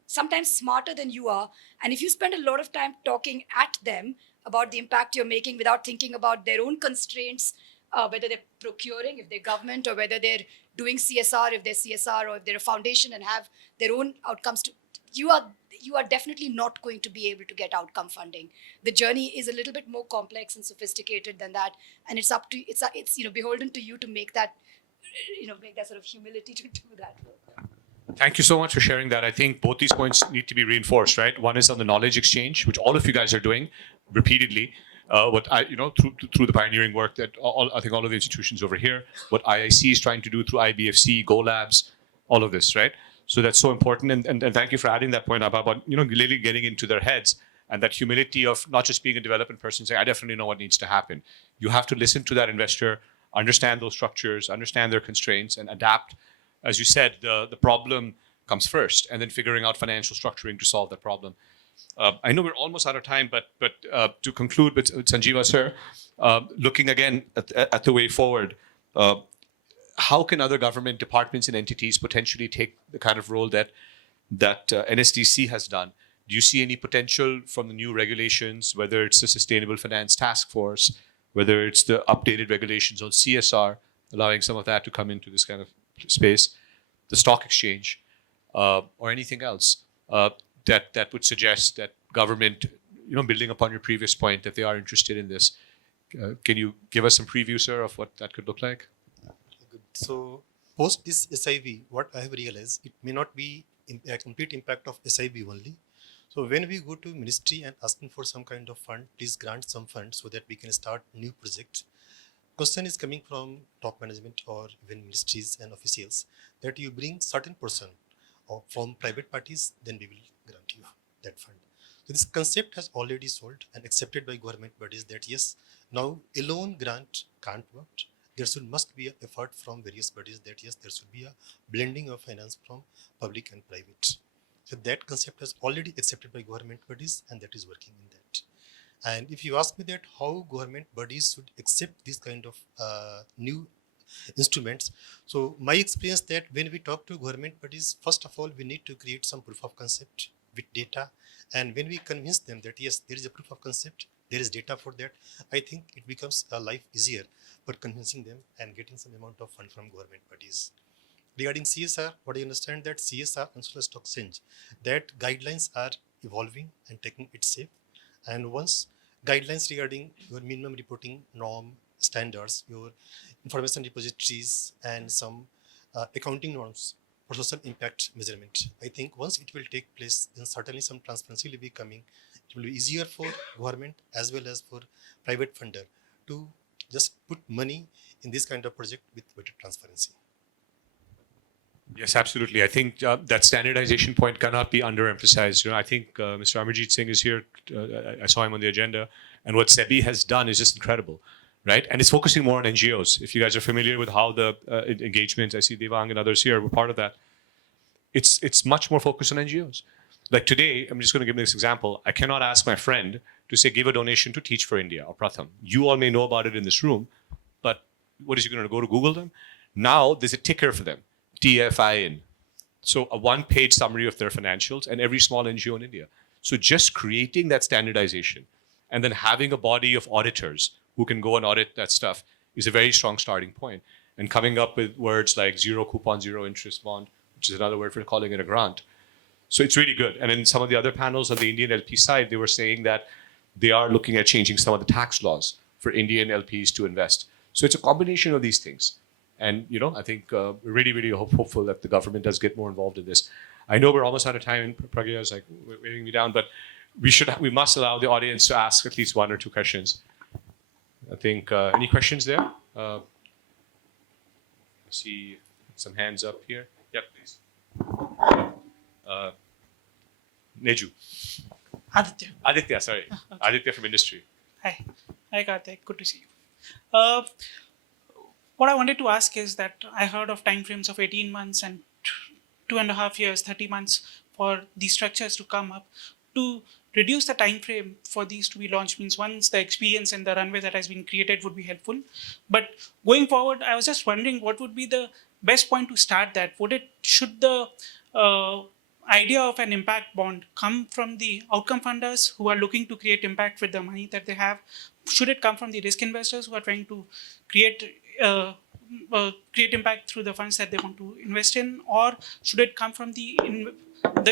sometimes smarter than you are. And if you spend a lot of time talking at them about the impact you're making without thinking about their own constraints, whether they're procuring, if they're government, or whether they're doing CSR, if they're CSR, or if they're a foundation and have their own outcomes, you are definitely not going to be able to get outcome funding. The journey is a little bit more complex and sophisticated than that, and it's beholden to you to make that sort of humility to do that work. Thank you so much for sharing that. I think both these points need to be reinforced, right? One is on the knowledge exchange, which all of you guys are doing repeatedly. Through the pioneering work that I think all of the institutions over here, what IIC is trying to do through IBFC, Go Labs, all of this, right? So that's so important, and thank you for adding that point about really getting into their heads and that humility of not just being a development person saying, I definitely know what needs to happen. You have to listen to that investor, understand those structures, understand their constraints, and adapt, as you said, the problem comes first, and then figuring out financial structuring to solve that problem. I know we're almost out of time, but to conclude with Sanjeeva, sir, looking again at the way forward, how can other government departments and entities potentially take the kind of role that NSDC has done? Do you see any potential from the new regulations, whether it's the Sustainable Finance Task Force, whether it's the updated regulations on CSR, allowing some of that to come into this kind of space, the stock exchange, or anything else that would suggest that government, building upon your previous point, that they are interested in this? Can you give us some preview, sir, of what that could look like? Good. So post this SIV, what I have realized, it may not be a complete impact of SIV only. So when we go to ministry and asking for some kind of fund, please grant some fund so that we can start new projects. Question is coming from top management or even ministries and officials that you bring certain person or from private parties, then we will grant you that fund. So this concept has already sold and accepted by government bodies that yes, now alone grant can't work. There must be an effort from various bodies that yes, there should be a blending of finance from public and private. So that concept has already accepted by government bodies and that is working in that. And if you ask me that how government bodies should accept this kind of new instruments, so my experience that when we talk to government bodies, first of all, we need to create some proof of concept with data. And when we convince them that yes, there is a proof of concept, there is data for that, I think it becomes a life easier for convincing them and getting some amount of fund from government bodies. Regarding CSR, what I understand that CSR and social stock exchange, that guidelines are evolving and taking its shape. And once guidelines regarding your minimum reporting norm standards, your information repositories, and some accounting norms for social impact measurement, I think once it will take place, then certainly some transparency will be coming. It will be easier for government as well as for private funder to just put money in this kind of project with better transparency. Yes, absolutely. I think that standardization point cannot be underemphasized. I think Mr. Amarjit Singh is here. I saw him on the agenda. And what SEBI has done is just incredible, right? And it's focusing more on NGOs. If you guys are familiar with how the engagements, I see Devang and others here were part of that. It's much more focused on NGOs. Like today, I'm just going to give this example. I cannot ask my friend to say, give a donation to Teach for India or Pratham. You all may know about it in this room, but what is he going to go to Google them? Now there's a ticker for them. TFIN. So a one-page summary of their financials and every small NGO in India. So just creating that standardization and then having a body of auditors who can go and audit that stuff is a very strong starting point. And coming up with words like zero coupon, zero interest bond, which is another word for calling it a grant. So it's really good. And in some of the other panels on the Indian LP side, they were saying that they are looking at changing some of the tax laws for Indian LPs to invest. So it's a combination of these things. And, I think we're really, really hopeful that the government does get more involved in this. I know we're almost out of time, and Pragya is like waving me down, but we must allow the audience to ask at least one or two questions. I think, any questions there? I see some hands up here. Yeah, please. Neju. Aditya. Sorry. Aditya from industry. Hi. Hi, Kartik. Good to see you. What I wanted to ask is that I heard of timeframes of 18 months and 2.5 years, 30 months for these structures to come up. To reduce the time frame for these to be launched means once the experience and the runway that has been created would be helpful. But going forward, I was just wondering what would be the best point to start that? Should the idea of an impact bond come from the outcome funders who are looking to create impact with the money that they have? Should it come from the risk investors who are trying to create impact through the funds that they want to invest in? Or should it come from the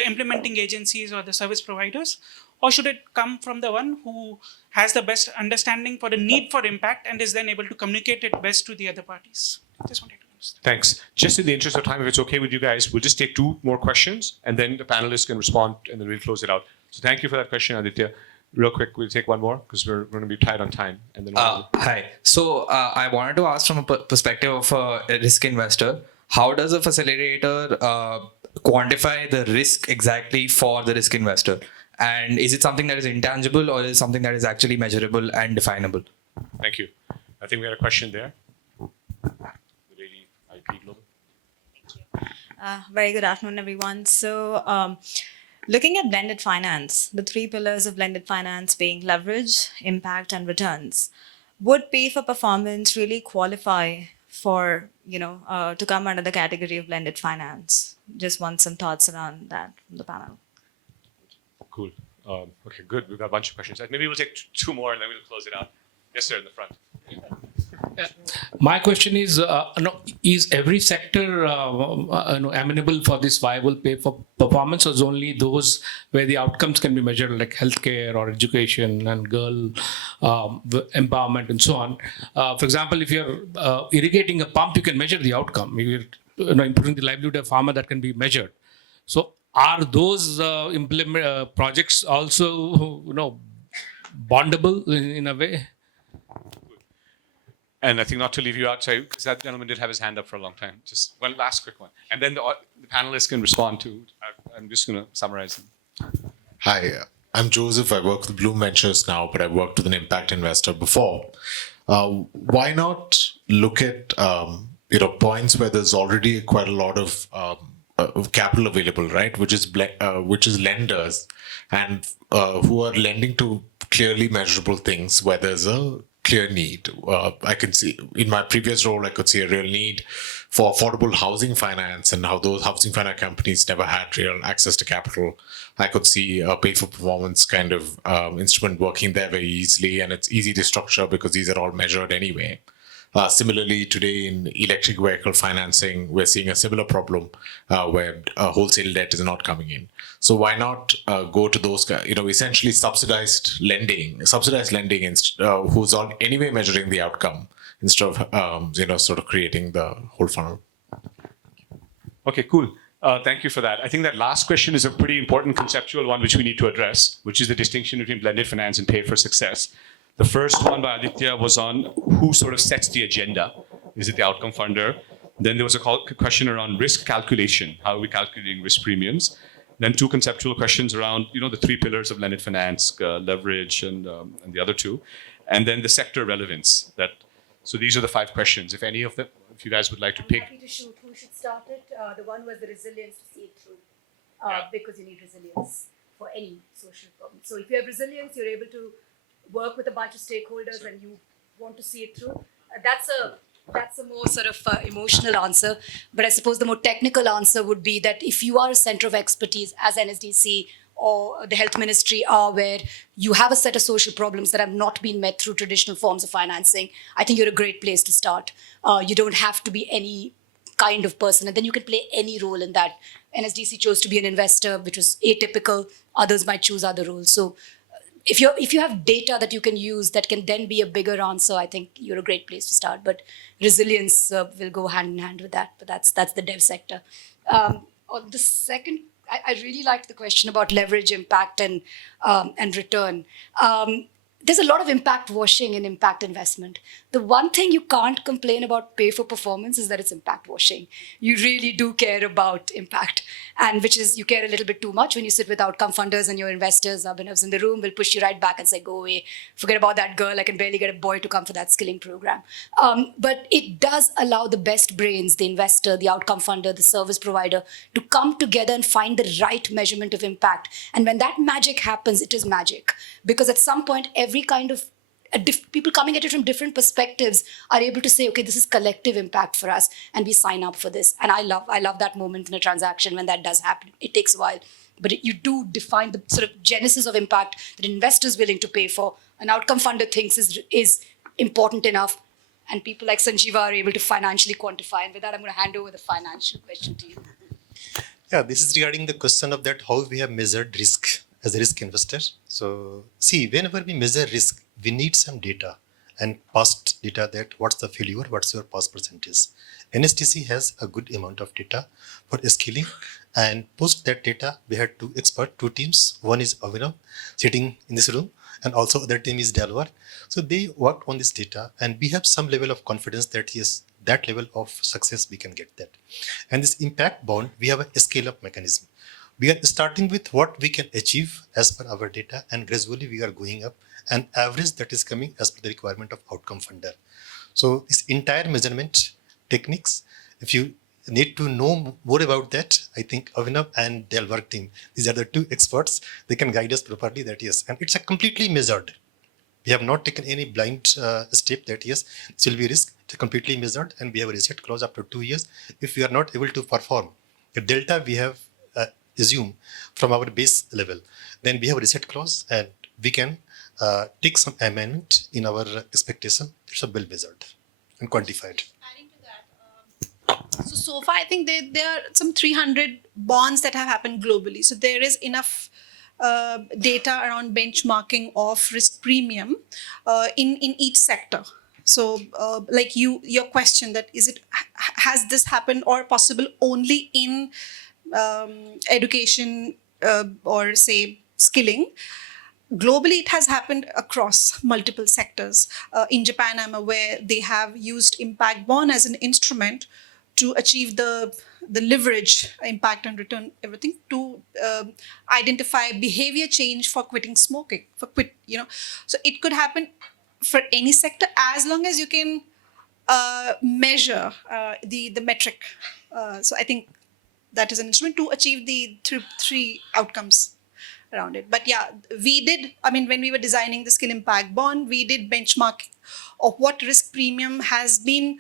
implementing agencies or the service providers? Or should it come from the one who has the best understanding for the need for impact and is then able to communicate it best to the other parties? Just wanted to understand. Thanks. Just in the interest of time, if it's okay with you guys, we'll just take 2 more questions and then the panelists can respond and then we'll close it out. So thank you for that question, Aditya. Real quick, we'll take one more because we're going to be tight on time. And then Hi. So I wanted to ask from a perspective of a risk investor, how does a facilitator quantify the risk exactly for the risk investor? And is it something that is intangible or is it something that is actually measurable and definable? Thank you. I think we had a question there. The lady, IP Global. Thank you. Very good afternoon, everyone. So, looking at blended finance, the three pillars of blended finance being leverage, impact, and returns, would pay for performance really qualify for, to come under the category of blended finance? Just want some thoughts around that from the panel. Cool. Okay, good. We've got a bunch of questions. Maybe we'll take two more and then we'll close it out. Yes, sir, in the front. My question is, is every sector amenable for this viable pay for performance, or is only those where the outcomes can be measured, like healthcare or education and girl empowerment and so on? For example, if you're irrigating a pump, you can measure the outcome. If you're improving the livelihood of a farmer, that can be measured. So are those projects also bondable in a way? And I think not to leave you out, sorry, because that gentleman did have his hand up for a long time. Just one last quick one. And then the panelists can respond to, I'm just going to summarize them. Hi, I'm Joseph. I work with Bloom Ventures now, but I worked with an impact investor before. Why not look at points where there's already quite a lot of capital available, right? Which is lenders, and who are lending to clearly measurable things where there's a clear need. I can see in my previous role, I could see a real need for affordable housing finance, and how those housing finance companies never had real access to capital. I could see a pay for performance kind of instrument working there very easily, and it's easy to structure because these are all measured anyway. Similarly, today in electric vehicle financing, we're seeing a similar problem where wholesale debt is not coming in. So why not go to those, essentially subsidized lending, who's on anyway measuring the outcome instead of, sort of creating the whole funnel. Okay, cool. Thank you for that. I think that last question is a pretty important conceptual one which we need to address, which is the distinction between blended finance and pay for success. The first one by Aditya was on who sort of sets the agenda. Is it the outcome funder? Then there was a question around risk calculation. How are we calculating risk premiums? Then two conceptual questions around, the three pillars of blended finance, leverage and the other two. And then the sector relevance. So these are the 5 questions. If any of them, if you guys would like to pick. I'm happy to shoot who should start it. The one was the resilience to see it through, because you need resilience for any social problem. So if you have resilience, you're able to work with a bunch of stakeholders and you want to see it through. That's a more sort of emotional answer. But I suppose the more technical answer would be that if you are a center of expertise, as NSDC or the health ministry are, where you have a set of social problems that have not been met through traditional forms of financing, I think you're a great place to start. You don't have to be any kind of person, and then you can play any role in that. NSDC chose to be an investor, which was atypical. Others might choose other roles. So if you have data that you can use that can then be a bigger answer, I think you're a great place to start. But resilience will go hand in hand with that. But that's the dev sector. On the second, I really liked the question about leverage, impact, and return. There's a lot of impact washing in impact investment. The one thing you can't complain about pay for performance is that it's impact washing. You really do care about impact, and which is you care a little bit too much when you sit with outcome funders and your investors, Abhinav's in the room, will push you right back and say, go away, forget about that girl, I can barely get a boy to come for that skilling program. But it does allow the best brains, the investor, the outcome funder, the service provider, to come together and find the right measurement of impact. And when that magic happens, it is magic. Because at some point, every kind of people coming at it from different perspectives are able to say, okay, this is collective impact for us, and we sign up for this. And I love that moment in a transaction when that does happen. It takes a while, but you do define the sort of genesis of impact that an investor is willing to pay for, an outcome funder thinks is important enough, and people like Sanjeeva are able to financially quantify. And with that, I'm going to hand over the financial question to you. Yeah, this is regarding the question of that how we have measured risk as a risk investor. So see, whenever we measure risk, we need some data and past data, that what's the failure, what's your past percentage. NSTC has a good amount of data for scaling, and post that data, we had two teams. One is Abhinav sitting in this room, and also other team is Dalwar. So they worked on this data, and we have some level of confidence that yes, that level of success we can get that. And this impact bound, we have a scale up mechanism. We are starting with what we can achieve as per our data, and gradually we are going up, and average that is coming as per the requirement of outcome funder. So this entire measurement techniques, if you need to know more about that, I think Avinav and their work team, these are the two experts. They can guide us properly that yes, and it's a completely measured. We have not taken any blind step that yes, this will be risk. It's completely measured, and we have a reset clause after 2 years. If we are not able to perform the delta we have assumed from our base level, then we have a reset clause, and we can take some amendment in our expectation. It's a well measured and quantified. Adding to that, so far I think there are some 300 bonds that have happened globally. So there is enough data around benchmarking of risk premium in each sector. So like your question that has this happened or possible only in education or say skilling? Globally, it has happened across multiple sectors. In Japan, I'm aware they have used impact bond as an instrument to achieve the leverage, impact and return, everything to identify behavior change for quitting smoking, So it could happen for any sector as long as you can measure the metric. So I think that is an instrument to achieve the three outcomes around it. But yeah, when we were designing the skill impact bond, we did benchmark of what risk premium has been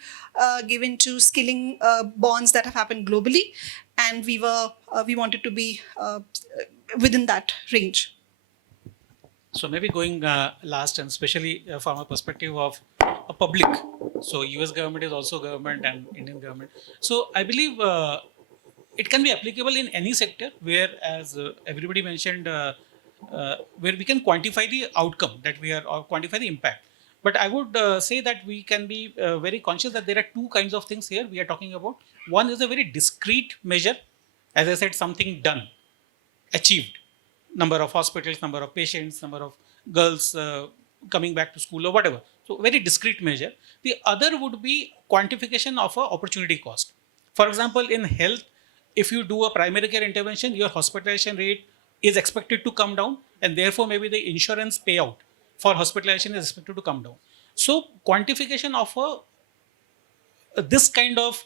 given to skilling bonds that have happened globally, and we wanted to be within that range. So maybe going last, and especially from a perspective of a public. So US government is also government and Indian government. So I believe it can be applicable in any sector where, as everybody mentioned, where we can quantify the outcome or quantify the impact. But I would say that we can be very conscious that there are two kinds of things here we are talking about. One is a very discrete measure, as I said, something done, achieved, number of hospitals, number of patients, number of girls coming back to school or whatever. So very discrete measure. The other would be quantification of a opportunity cost. For example, in health, if you do a primary care intervention, your hospitalization rate is expected to come down, and therefore maybe the insurance payout for hospitalization is expected to come down. So quantification of this kind of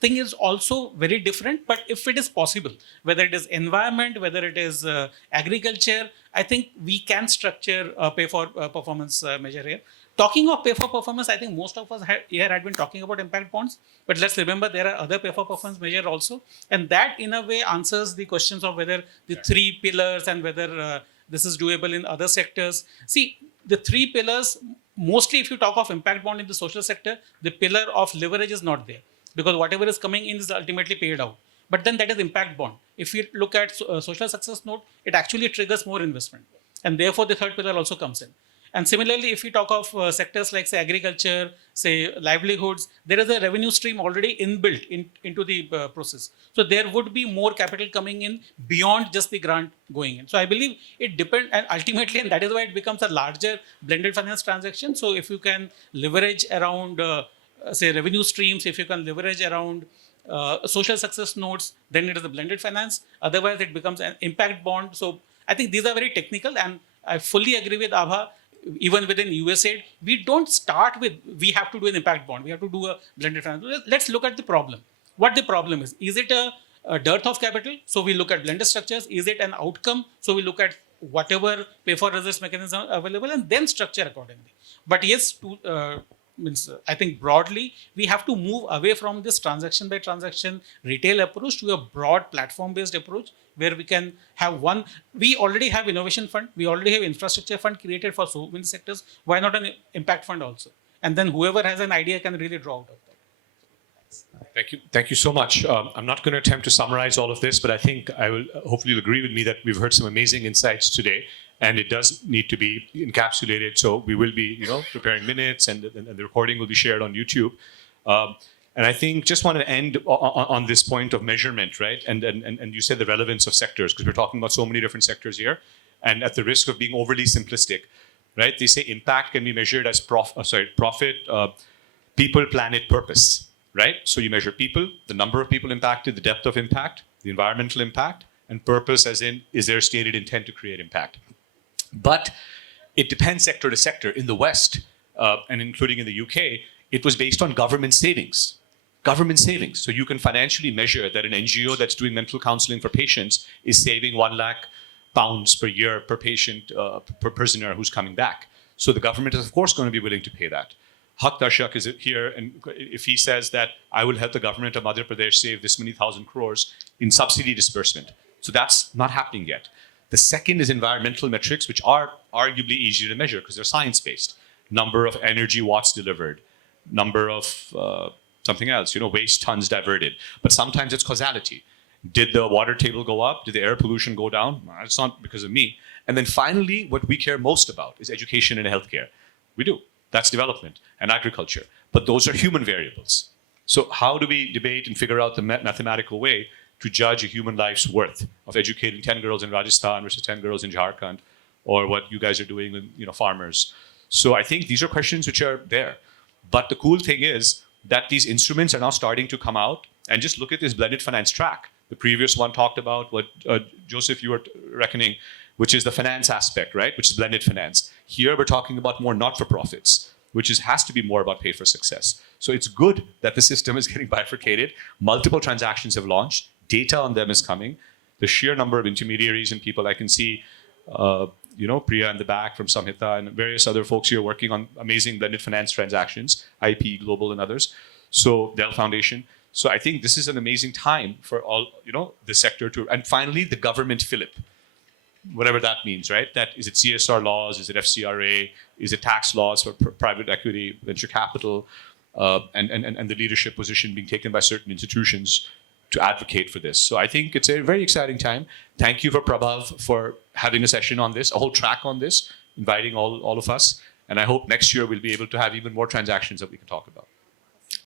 thing is also very different, but if it is possible, whether it is environment, whether it is agriculture, I think we can structure a pay for performance measure here. Talking of pay for performance, I think most of us here had been talking about impact bonds, but let's remember there are other pay for performance measures also, and that in a way answers the questions of whether the three pillars and whether this is doable in other sectors. See, the three pillars, mostly if you talk of impact bond in the social sector, the pillar of leverage is not there, because whatever is coming in is ultimately paid out. But then that is impact bond. If you look at social success note, it actually triggers more investment, and therefore the third pillar also comes in. And similarly, if we talk of sectors like, say, agriculture, say, livelihoods, there is a revenue stream already inbuilt into the process. So there would be more capital coming in beyond just the grant going in. So I believe it depends, and ultimately, and that is why it becomes a larger blended finance transaction. So if you can leverage around, say, revenue streams, if you can leverage around social success notes, then it is a blended finance. Otherwise, it becomes an impact bond. So I think these are very technical, and I fully agree with Abha. Even within USAID, we don't start with, we have to do an impact bond, we have to do a blended finance. Let's look at the problem. What the problem is. Is it a dearth of capital? So we look at blended structures. Is it an outcome? So we look at whatever pay for results mechanism available and then structure accordingly. But yes, I think broadly, we have to move away from this transaction by transaction retail approach to a broad platform based approach, where we can have one. We already have innovation fund. We already have infrastructure fund created for so many sectors. Why not an impact fund also? And then whoever has an idea can really draw out of that. Thank you. Thank you so much. I'm not going to attempt to summarize all of this, but I think I will, hopefully you'll agree with me that we've heard some amazing insights today, and it does need to be encapsulated. So we will be, preparing minutes, and the recording will be shared on YouTube. And I think just want to end on this point of measurement, right? And you said the relevance of sectors, because we're talking about so many different sectors here. And at the risk of being overly simplistic, right? They say impact can be measured as profit, people, planet, purpose, right? So you measure people, the number of people impacted, the depth of impact, the environmental impact, and purpose as in, is there a stated intent to create impact? But it depends sector to sector. In the West, and including in the UK, it was based on government savings. government savings. So you can financially measure that an NGO that's doing mental counseling for patients is saving 1 lakh pounds per year per patient, per prisoner who's coming back. So the government is, of course, going to be willing to pay that. Haq Darshak is here, and if he says that I will help the government of Madhya Pradesh save this many thousand crores in subsidy disbursement. So that's not happening yet. The second is environmental metrics, which are arguably easier to measure because they're science-based. Number of energy watts delivered, number of something else, waste tons diverted. But sometimes it's causality. Did the water table go up? Did the air pollution go down? It's not because of me. And then finally, what we care most about is education and healthcare. We do. That's development and agriculture. But those are human variables. So how do we debate and figure out the mathematical way to judge a human life's worth of educating 10 girls in Rajasthan versus 10 girls in Jharkhand, or what you guys are doing with farmers? So I think these are questions which are there. But the cool thing is that these instruments are now starting to come out. And just look at this blended finance track. The previous one talked about what, Joseph, you were reckoning, which is the finance aspect, right? Which is blended finance. Here we're talking about more not-for-profits, which has to be more about pay for success. So it's good that the system is getting bifurcated. Multiple transactions have launched. Data on them is coming. The sheer number of intermediaries and people I can see, Priya in the back from Samhita and various other folks here working on amazing blended finance transactions, IP Global and others. So Dell Foundation. So I think this is an amazing time for all, the sector to, and finally the government fillip, whatever that means, right? That is it CSR laws, is it FCRA, is it tax laws for private equity, venture capital, and the leadership position being taken by certain institutions to advocate for this. So I think it's a very exciting time. Thank you for Prabhav for having a session on this, a whole track on this, inviting all of us. And I hope next year we'll be able to have even more transactions that we can talk about.